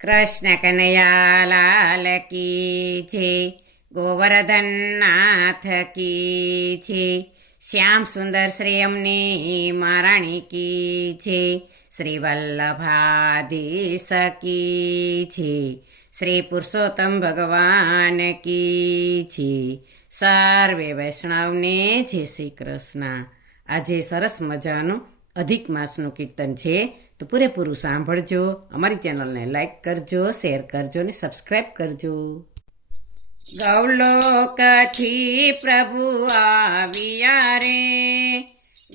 કૃષ્ણ કનૈયા લાલ કી છે, ગોવર્ધન નાથ કી છે, શ્યામ સુંદર શ્રી અમની મહારાણી કી છે, શ્રી વલ્લભાધીશ કી છે, શ્રી પુરુષોત્તમ ભગવાન કી છે, સર્વે વૈષ્ણવને જય શ્રી કૃષ્ણ. આજે સરસ મજાનું અધિક માસનું કીર્તન છે, તો પૂરેપૂરું સાંભળજો. અમારી ચેનલને લાઈક કરજો, શેર કરજો ને સબસ્ક્રાઈબ કરજો. ગૌલોકથી પ્રભુ આવ્યા રે,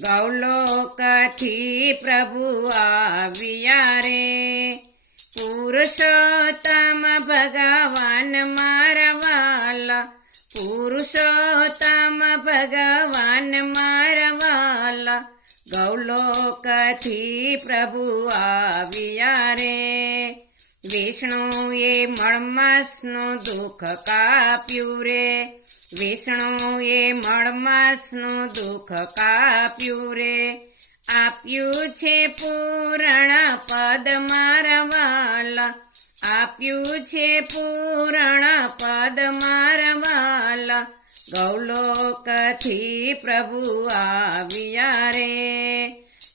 ગૌલોકથી પ્રભુ આવ્યા રે, પુરુષોત્તમ ભગવાન મારા વાલા, પુરુષોત્તમ ભગવાન મારા વાલા, ગૌલોકથી પ્રભુ આવ્યા રે. વિષ્ણુએ મળમાસનું દુઃખ કાપ્યું રે, વિષ્ણુએ મળમાસનું દુઃખ કાપ્યું રે, આપ્યું છે પૂરણ પદ મારા વાલા, આપ્યું છે પૂરણ પદ મારા વાલા, ગૌલોકથી પ્રભુ આવ્યા રે.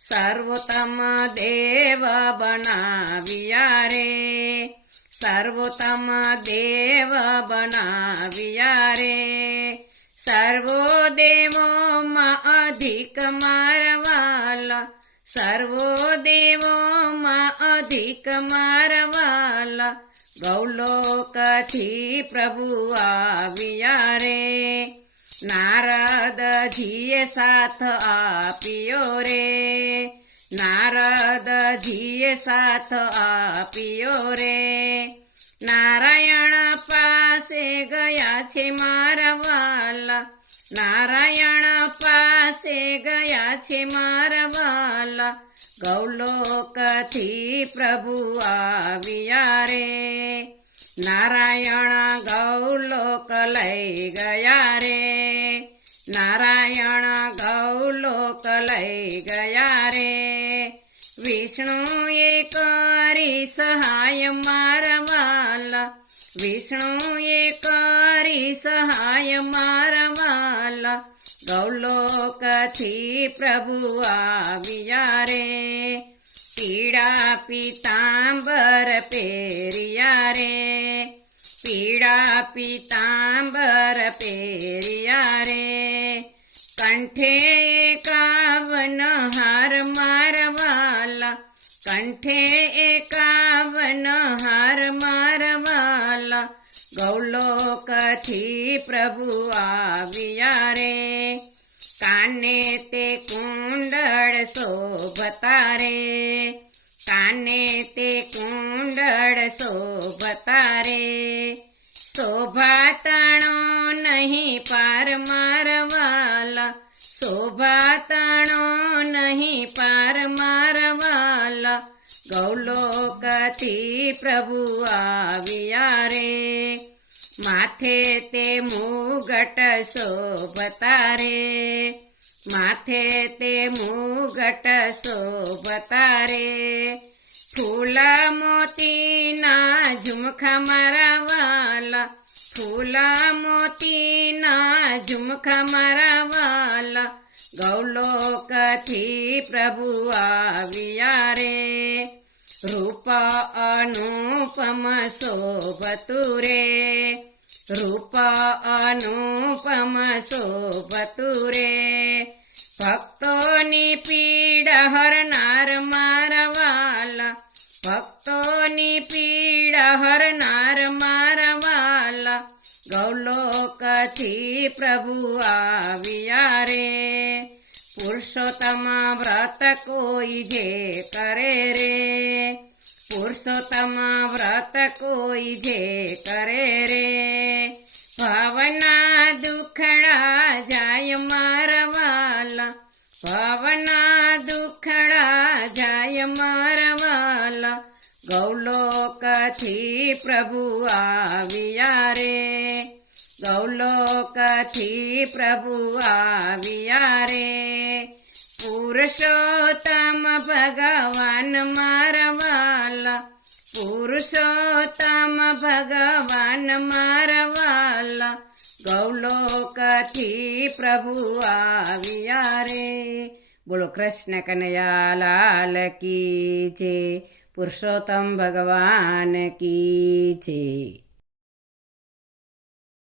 સર્વોત્તમ દેવ બનાવ્યા રે, સર્વોત્તમ દેવ બનાવ્યા રે, સર્વો દેવોમાં અધિક મારા વાલા, સર્વો દેવોમાં અધિક મારા વાલા, ગૌલોકથી પ્રભુ આવ્યા રે. નારદજીએ સાથ આપ્યો રે, નારદજીએ સાથ આપ્યો રે, નારાયણ પાસે ગયા છે મારા વાલા, નારાયણ પાસે ગયા છે મારા વાલા, ગૌલોકથી પ્રભુ આવ્યા રે. નારાયણ ગૌલોક લઈ ગયા રે, નારાયણ ગૌલોક લઈ ગયા રે, વિષ્ણુએ કરી સહાય મારા વાલા, વિષ્ણુએ કરી સહાય મારા વાલા, ગૌલોકથી પ્રભુ આવ્યા રે. પીળા પીતાંબર પહેર્યા રે, પીળા પીતાંબર પહેર્યા રે, કંઠે એકાવન હાર મારા વાલા, કંઠે એકાવન હાર મારા વાલા, ગૌલોકથી પ્રભુ આવ્યા રે. કાને તે કુંડળ શોભતા રે, કાને તે કુંડળ શોભતા રે, શોભાતણો નહીં પાર મારા વાલા, શોભાતણો નહીં પાર મારા વાલા, ગૌલોકથી પ્રભુ આવ્યા રે. માથે તે મુગટ શોભતા રે, માથે તે મુગટ શોભતા રે, ફૂલા મોતીના ઝુમખા મારા વાલા, ફૂલા મોતીના ઝુમખા મારા વાલા, ગૌલોકથી પ્રભુ આવ્યા રે. રૂપ અનુપમ શોભતું રે, રૂપ અનુપમ શોભતું રે, ભક્તોની પીડા હરનાર મારા વાલા, ભક્તોની પીડા હરનાર મારા વાલા, ગૌલોકથી પ્રભુ આવ્યા રે. પુરુષોત્તમ વ્રત કોઈ જે કરે રે, પુરુષોત્તમ વ્રત કોઈ જે કરે રે, ભવના દુખડા જાય મારા વાલા, ભવના દુખડા જાય મારા વાલા, ગૌલોકથી પ્રભુ આવ્યા રે. ગૌલોકથી પ્રભુ આવ્યા રે. પુરુષોત્તમ ભગવાન મારા વાલા, પુરુષોત્તમ ભગવાન મારા વાલા ગૌલોકથી પ્રભુ આવ્યા રે. બોલો કૃષ્ણ કનૈયા લાલ કી જય. પુરુષોત્તમ ભગવાન કી જય.